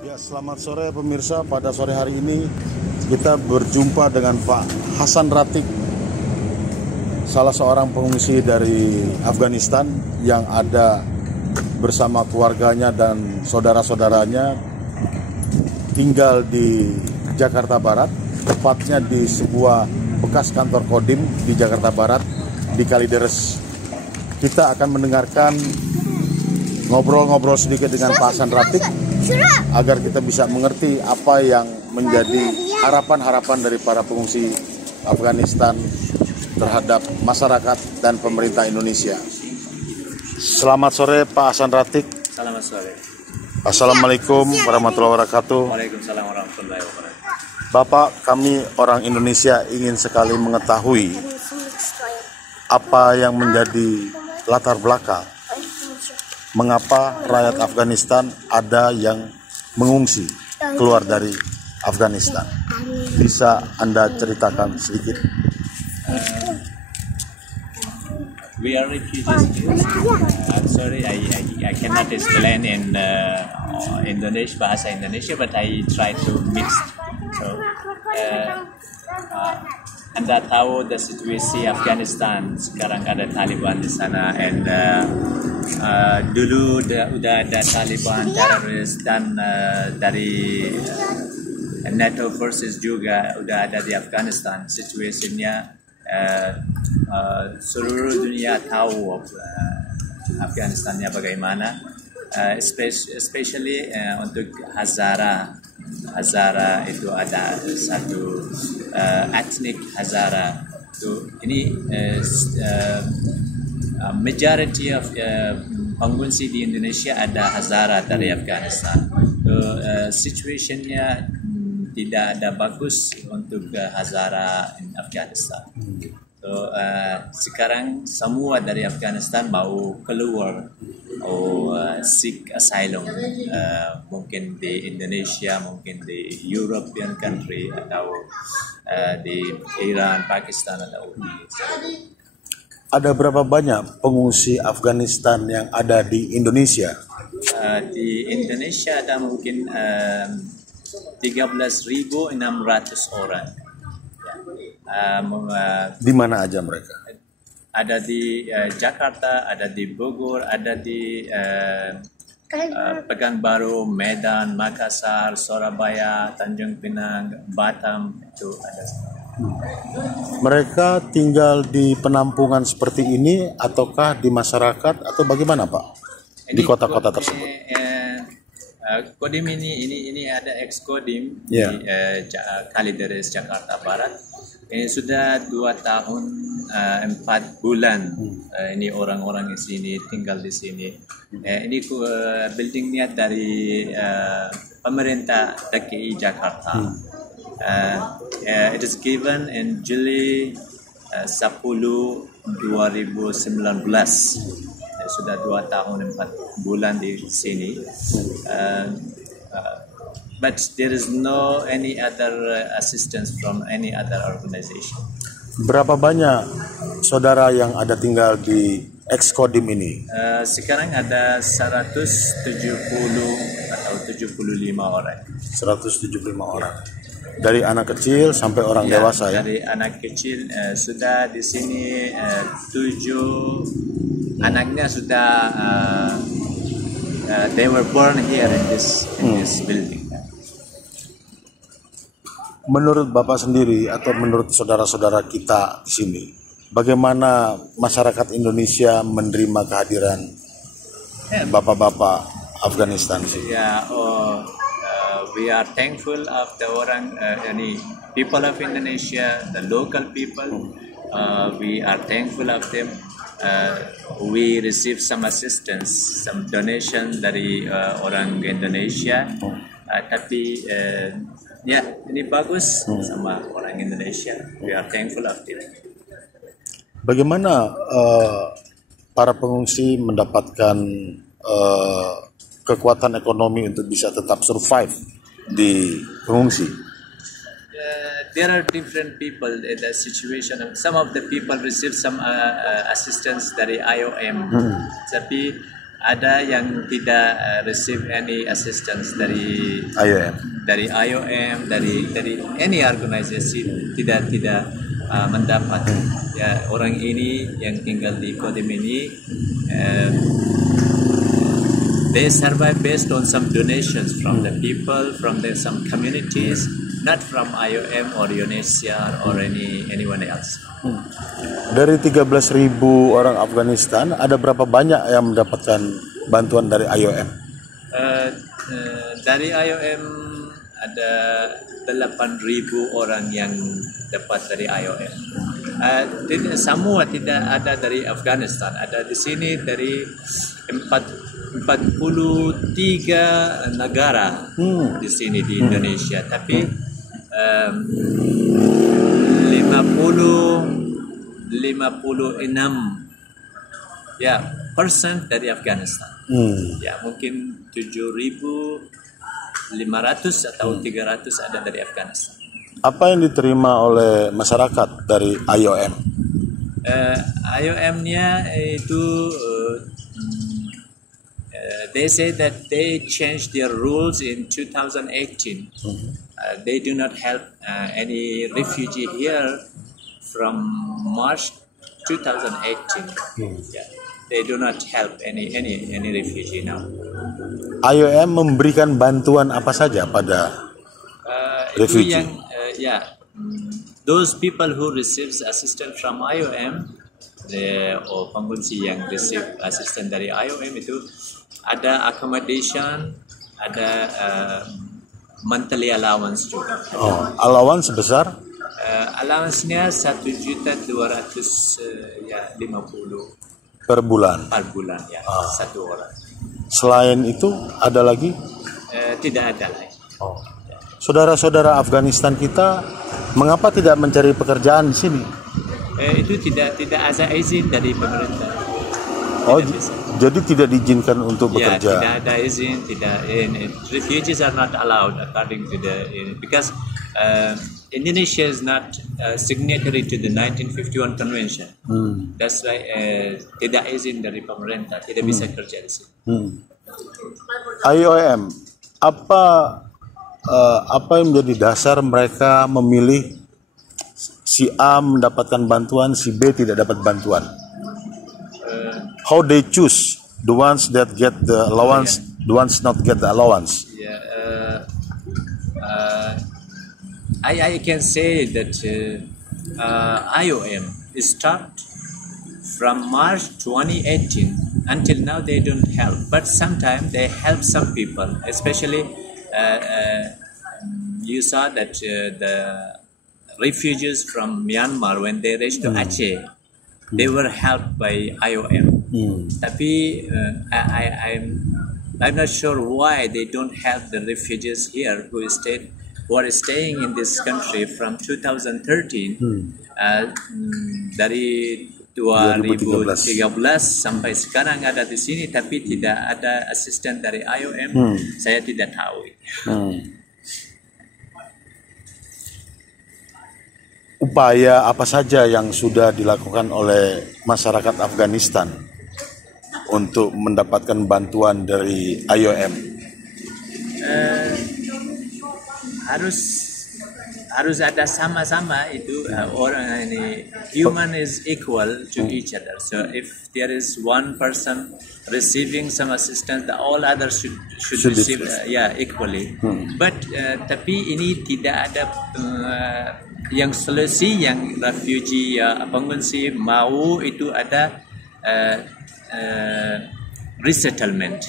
Ya, selamat sore pemirsa. Pada sore hari ini kita berjumpa dengan Pak Hasan Ratik, salah seorang pengungsi dari Afghanistan yang ada bersama keluarganya dan saudara-saudaranya tinggal di Jakarta Barat, tepatnya di sebuah bekas kantor Kodim di Jakarta Barat, di Kalideres. Kita akan mendengarkan ngobrol-ngobrol sedikit dengan Pak Hasan Ratik agar kita bisa mengerti apa yang menjadi harapan-harapan dari para pengungsi Afghanistan terhadap masyarakat dan pemerintah Indonesia. Selamat sore Pak Hasan Ratik. Selamat sore. Assalamualaikum warahmatullahi wabarakatuh. Waalaikumsalam warahmatullahi wabarakatuh. Bapak, kami orang Indonesia ingin sekali mengetahui apa yang menjadi latar belakang mengapa rakyat Afghanistan ada yang mengungsi keluar dari Afghanistan. Bisa Anda ceritakan sedikit? We are refugees. I'm sorry, I cannot explain in Indonesia, bahasa Indonesia, but I try to mix. So, Anda tahu the situasi Afghanistan sekarang ada Taliban di sana, and dulu udah ada Taliban teroris dan dari NATO forces juga udah ada di Afghanistan. Situasinya seluruh dunia tahu Afghanistannya bagaimana, especially untuk Hazara itu ada satu etnik Hazara. So, ini majority of pengungsi di Indonesia ada Hazara dari Afghanistan. So, situationnya tidak ada bagus untuk Hazara in Afghanistan. So, sekarang semua dari Afghanistan mau keluar, seek asylum, mungkin di Indonesia, mungkin di European country, atau di Iran, Pakistan, atau di Ada berapa banyak pengungsi Afghanistan yang ada di Indonesia? Di Indonesia ada mungkin 13.600 orang. Di mana aja mereka? Ada di Jakarta, ada di Bogor, ada di Pekanbaru, Medan, Makassar, Surabaya, Tanjung Pinang, Batam, itu ada. Mereka tinggal di penampungan seperti ini ataukah di masyarakat atau bagaimana Pak? Di kota-kota tersebut? Kodim ini ada ex Kodim di Kalideres, Jakarta Barat. Ini sudah 2 tahun 4 bulan. Ini orang-orang di sini tinggal di sini. Ini buildingnya dari pemerintah DKI Jakarta. It is given in Juli 10 2019. Sudah 2 tahun 4 bulan di sini. But there is no any other assistance from any other organization. Berapa banyak saudara yang ada tinggal di ex-Kodim ini? Sekarang ada 170 atau 75 orang. 175 orang. Dari anak kecil sampai orang dewasa ya? Dari anak kecil sudah di sini 7 anaknya sudah they were born here in this building. Menurut Bapak sendiri atau menurut saudara-saudara kita di sini, bagaimana masyarakat Indonesia menerima kehadiran bapak-bapak Afghanistan sih? We are thankful of the people of Indonesia, the local people. We are thankful of them. We receive some assistance, some donation dari orang Indonesia. Tapi ini bagus sama orang Indonesia. We are thankful of it. Bagaimana para pengungsi mendapatkan kekuatan ekonomi untuk bisa tetap survive di pengungsi? There are different people in the situation. Some of the people receive some assistance dari IOM. Tapi ada yang tidak receive any assistance dari IOM, dari any organisasi, tidak mendapat. Ya, orang ini yang tinggal di Kodim ini, they survive based on some donations from the people, from some communities, not from IOM or UNHCR or anyone else. Dari 13.000 orang Afghanistan, ada berapa banyak yang mendapatkan bantuan dari IOM? Dari IOM ada 8.000 orang yang dapat dari IOM. Semua tidak ada dari Afghanistan. Ada di sini dari 43 negara di sini di Indonesia. Tapi 56 ya persen dari Afghanistan. Ya mungkin 7.500 atau 300 ada dari Afghanistan. Apa yang diterima oleh masyarakat dari IOM? IOM-nya itu they say that they changed their rules in 2018. They do not help any refugee here from March 2018. Yeah. They do not help any refugee now. IOM memberikan bantuan apa saja pada refugee? Those people who receives assistance from IOM, or pengungsi yang receive assistance dari IOM itu ada accommodation, ada monthly allowance juga. Allowance sebesar? Allowance-nya 1.250.000 per bulan. Per bulan ya, satu orang. Selain itu ada lagi? Tidak ada lagi. Saudara-saudara Afghanistan kita mengapa tidak mencari pekerjaan di sini? Itu tidak ada izin dari pemerintah. Jadi tidak diizinkan untuk bekerja. Tidak ada izin, refugees are not allowed according to because Indonesia is not signatory to the 1951 convention. That's why tidak izin dari pemerintah, tidak bisa kerja di sini. IOM, apa yang menjadi dasar mereka memilih si A mendapatkan bantuan, si B tidak dapat bantuan? How they choose the ones that get the allowance, the ones not get the allowance? I can say that IOM start from March 2018 until now they don't help, but sometimes they help some people, especially you saw that the refugees from Myanmar, when they reached to Aceh, they were helped by IOM. Tapi I'm not sure why they don't help the refugees here who are staying in this country from 2013. Dari 2013 sampai sekarang ada di sini, tapi tidak ada asisten dari IOM. Saya tidak tahu. Upaya apa saja yang sudah dilakukan oleh masyarakat Afghanistan untuk mendapatkan bantuan dari IOM? Harus ada sama-sama itu, orang ini, human is equal to each other. So if there is one person receiving some assistance, all others should receive equally. But tapi ini tidak ada yang solusi yang refugee pengungsi mau itu ada resettlement.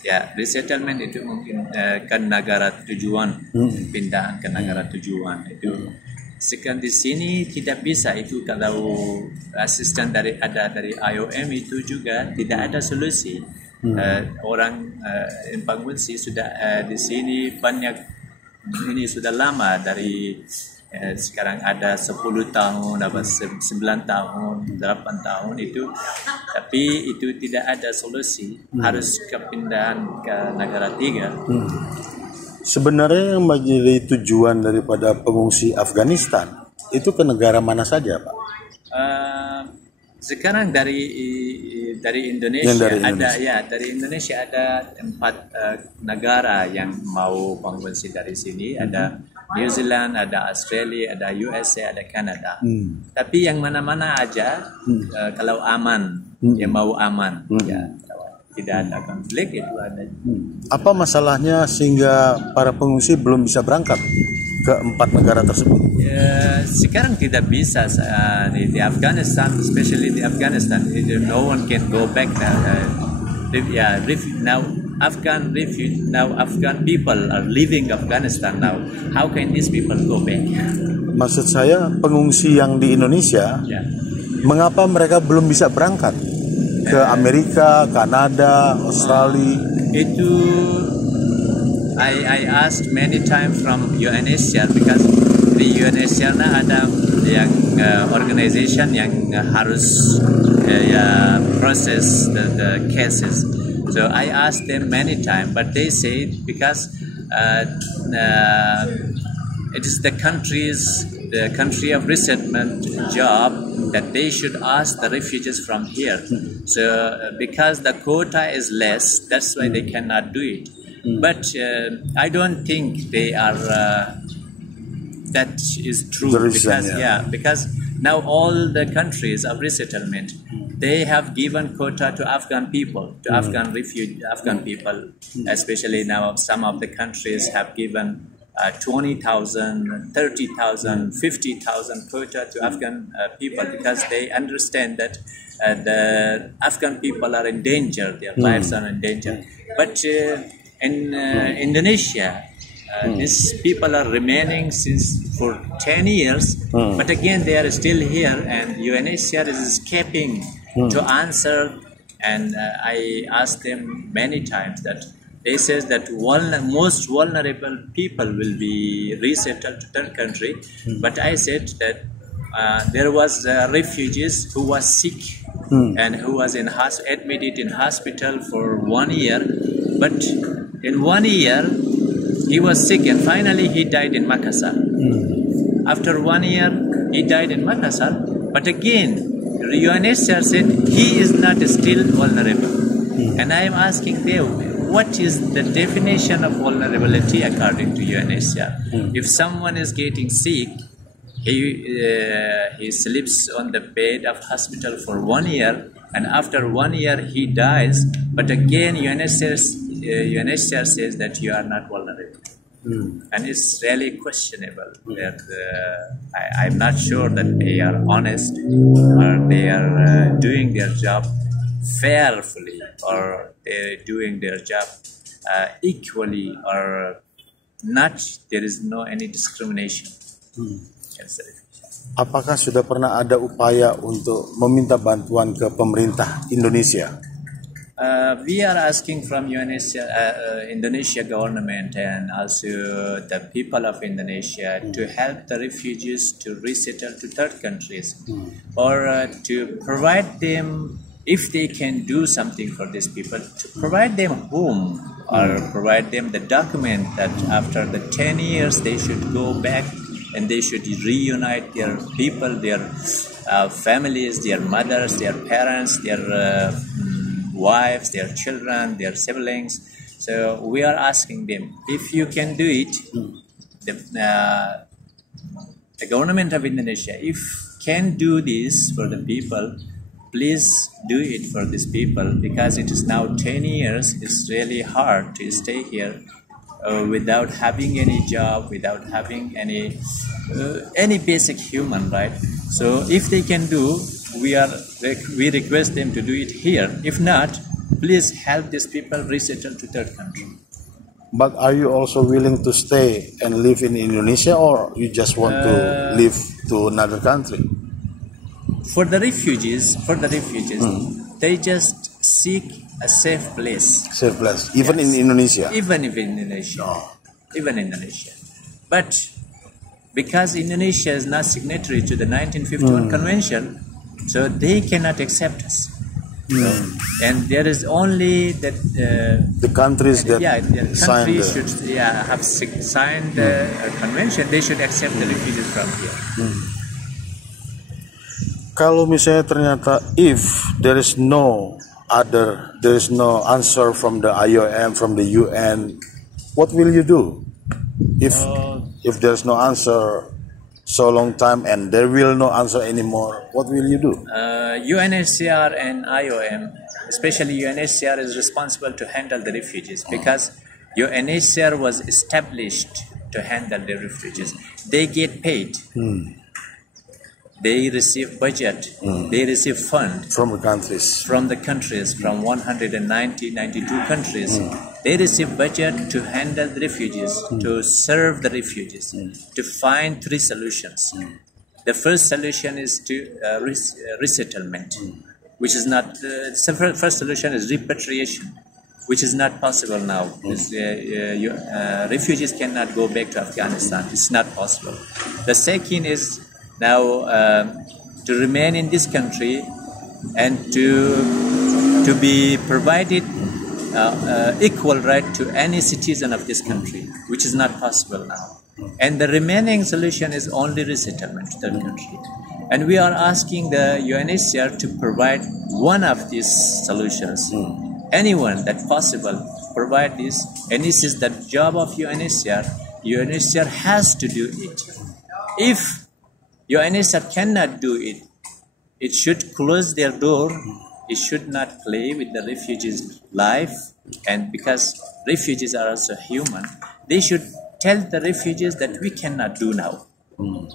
Ya, resettlement itu mungkin ke negara tujuan, pindah ke negara tujuan itu. Sekarang di sini tidak bisa itu, kalau asisten dari IOM itu juga tidak ada solusi. Orang pengungsi sudah di sini banyak, ini sudah lama, dari sekarang ada 10 tahun, 9 tahun, 8 tahun itu, tapi itu tidak ada solusi, harus kepindahan ke negara 3. Sebenarnya yang menjadi tujuan daripada pengungsi Afghanistan itu ke negara mana saja, Pak? Sekarang dari Indonesia, dari Indonesia ada 4 negara yang mau pengungsi dari sini. Ada New Zealand, ada Australia, ada USA, ada Canada. Tapi yang mana-mana aja kalau aman, yang mau aman, ya tidak ada konflik itu ada. Apa masalahnya sehingga para pengungsi belum bisa berangkat ke 4 negara tersebut? Sekarang tidak bisa di Afghanistan, especially di Afghanistan, no one can go back now. Now Afghan people are leaving Afghanistan now. How can these people go back? Maksud saya pengungsi yang di Indonesia, mengapa mereka belum bisa berangkat ke Amerika, Kanada, Australia? Itu I asked many times from UNHCR because di UNHCR ada yang organization yang harus process the cases. So I asked them many times, but they say because it is the country of resettlement job that they should ask the refugees from here. So because the quota is less, that's why they cannot do it. But I don't think they are. That is true because now all the countries of resettlement, they have given quota to Afghan people, to Afghan people, especially now some of the countries have given 20,000, 30,000, 50,000 quota to Afghan people because they understand that the Afghan people are in danger, their lives are in danger. But in Indonesia, these people are remaining for 10 years, but again they are still here, and UNHCR is escaping to answer. And I asked them many times that they says that most vulnerable people will be resettled to third country, but I said that there was refugees who was sick and who was admitted in hospital for 1 year, but in 1 year he was sick and finally he died in Makassar. After 1 year he died in Makassar, but again UNHCR said he is not still vulnerable. And I am asking them, what is the definition of vulnerability according to UNHCR? If someone is getting sick, he sleeps on the bed of hospital for 1 year, and after 1 year he dies, but again UNHCR says that you are not vulnerable. And it's really questionable that I'm not sure that they are honest or they are doing their job fairly, or they're doing their job equally, or not. There is no any discrimination. Apakah sudah pernah ada upaya untuk meminta bantuan ke pemerintah Indonesia? We are asking from Indonesia government and also the people of Indonesia to help the refugees to resettle to third countries, or to provide them, if they can do something for these people, to provide them home, or provide them the document that after the 10 years they should go back and they should reunite their people, their families, their mothers, their parents, their wives, their children, their siblings. So we are asking them, if you can do it, the government of Indonesia, if can do this for the people, please do it for these people, because it is now 10 years. It's really hard to stay here without having any job, without having any basic human right. So if they can do, we request them to do it here. If not, please help these people resettle to third country. But are you also willing to stay and live in Indonesia, or you just want to live to another country? For the refugees, they just seek a safe place. Safe place, even in Indonesia. Even in Indonesia. But because Indonesia is not signatory to the 1951 convention, so they cannot accept us. And there is only that the countries that signed have signed the convention. They should accept the refugees from here. Kalau misalnya ternyata if there is no answer from the IOM, from the UN, what will you do? If there's no answer so long time and there will no answer anymore, what will you do? UNHCR and IOM, especially UNHCR, is responsible to handle the refugees because UNHCR was established to handle the refugees. They get paid. They receive budget. They receive fund From the countries. from the countries, from 92 countries. They receive budget to handle the refugees, to serve the refugees, to find three solutions. The first solution is to resettlement, which is not, the first solution is repatriation, which is not possible now. Refugees cannot go back to Afghanistan. It's not possible. The second is now to remain in this country and to be provided equal right to any citizen of this country, which is not possible now. And the remaining solution is only resettlement to the country. And we are asking the UNHCR to provide one of these solutions. Anyone that possible, provide this. And this is the job of UNHCR. UNHCR has to do it. If UNHCR cannot do it, it should close their door. It should not play with the refugees' life. And because refugees are also human, they should tell the refugees that we cannot do now.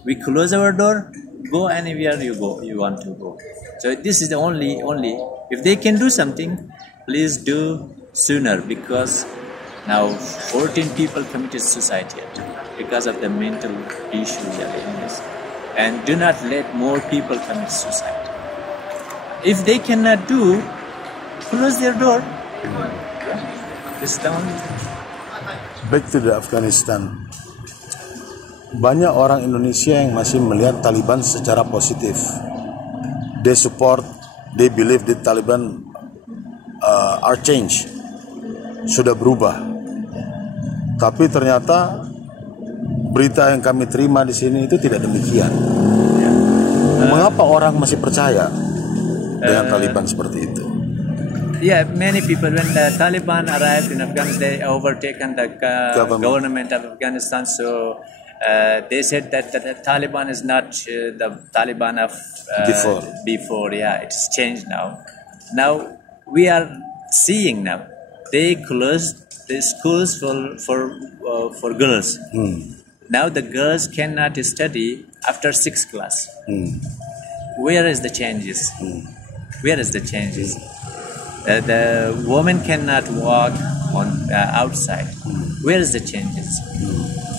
We close our door, go anywhere you want to go. So this is the only, if they can do something, please do sooner, because now 14 people committed suicide yet because of the mental issues and illness. And do not let more people commit suicide. If they cannot do, close their door. This is the only thing. Back to the Afghanistan. Banyak orang Indonesia yang masih melihat Taliban secara positif. They support, they believe the Taliban are changed, sudah berubah. Tapi ternyata berita yang kami terima di sini itu tidak demikian. Mengapa orang masih percaya dengan Taliban seperti itu? Yeah, many people, when the Taliban arrived in Afghanistan, they overtaken the government of Afghanistan. So they said that the Taliban is not the Taliban of before. Yeah, it's changed now. Now we are seeing now they closed the schools for girls. Now the girls cannot study after 6th class. Where is the changes? Where is the changes? The woman cannot walk on outside. Where is the changes?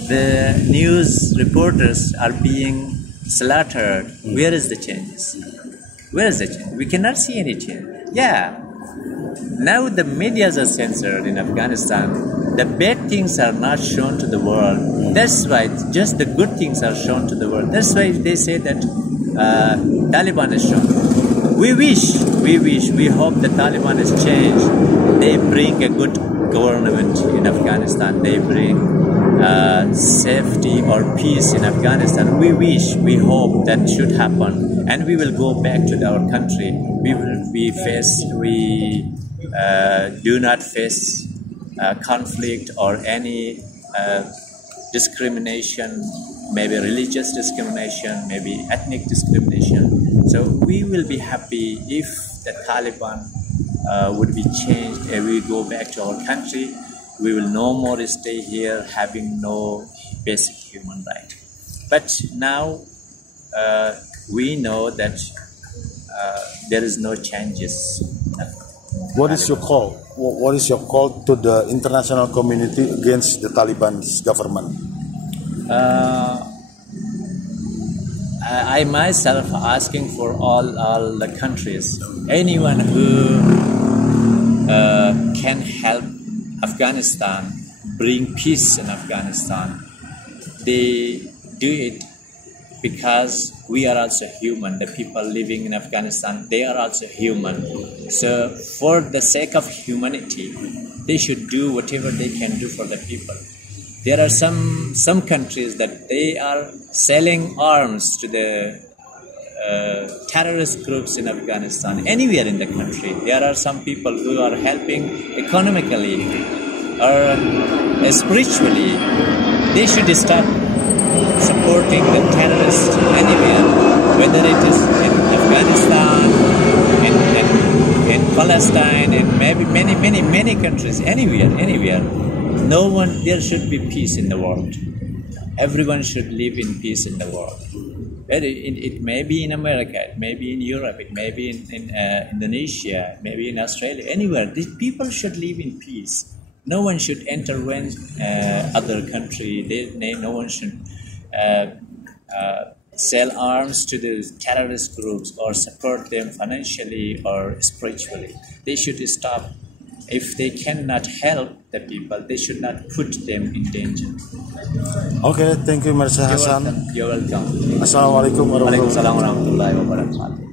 The news reporters are being slaughtered. Where is the changes? Where is the change? We cannot see any change. Yeah. Now the medias are censored in Afghanistan. The bad things are not shown to the world. That's why just the good things are shown to the world. That's why they say that Taliban is shown. We hope the Taliban is changed. They bring a good government in Afghanistan. They bring safety or peace in Afghanistan. We hope that should happen. And we will go back to our country. We do not face conflict or any discrimination, maybe religious discrimination, maybe ethnic discrimination. So we will be happy if the Taliban would be changed and we go back to our country. We will no more stay here having no basic human right. But now we know that there is no changes. What is your call? What is your call to the international community against the Taliban's government? I myself asking for all the countries, anyone who can help Afghanistan, bring peace in Afghanistan, they do it because we are also human. The people living in Afghanistan, they are also human. So for the sake of humanity, they should do whatever they can do for the people. There are some countries that they are selling arms to the terrorist groups in Afghanistan, anywhere in the country. There are some people who are helping economically or spiritually. They should start supporting the terrorists anywhere, whether it is in Afghanistan, in Palestine, in maybe many countries, anywhere. There should be peace in the world. Everyone should live in peace in the world. It may be in America, it may be in Europe, it may be in Indonesia, maybe in Australia, anywhere. These people should live in peace. No one should intervene other country. No one should sell arms to the terrorist groups or support them financially or spiritually. They should stop. If they cannot help the people, they should not put them in danger. Okay, thank you, Mirza Hasan. You're welcome. Assalamualaikum warahmatullahi wabarakatuh. Waalaikumsalam warahmatullahi wabarakatuh.